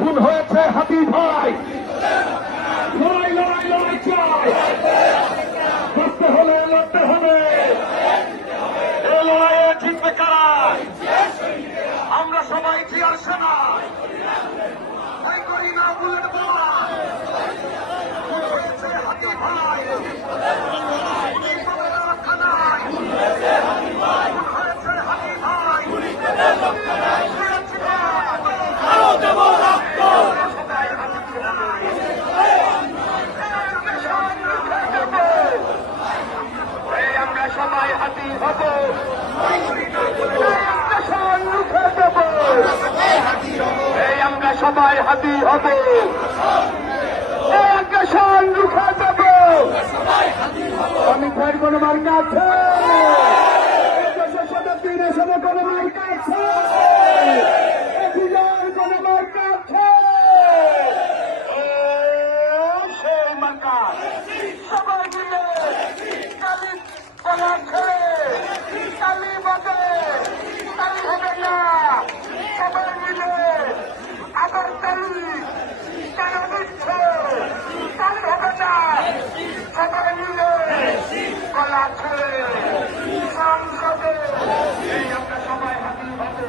খুন হয়েছে হাতি ভাই, লড়াই লড়াই লড়াই চাই, করতে হলে লড়তে হবে, এ লড়াইয়ে জিতবে কারা? আমরা সবাই জিয়ার সেনা, ভয় করি না বুলেট বোমা। খুন হয়েছে হাতি ভাই, রক্ষা নাই। খুন হয়েছে হাতি ভাই, আমরা সবাই হাতি হব, আমরা সবাই হাতি হব, আগ্রাসন রুখে দেব। আমি ভাইয়ের কোন মার্কা আছে? দিনের সাথে কোন মার্কা আছে? কোন মার্কা আছে? সেই মার্কা সবাই মিলে কালি বলা ছেড়ে কালি বাদে কালি হবে না। সবাই মিলে আবার কালি কেন দিচ্ছে? কালি হবে না। সবাই মিলে গলা ছেড়ে সংসদে আমরা সবাই হাতি হবে।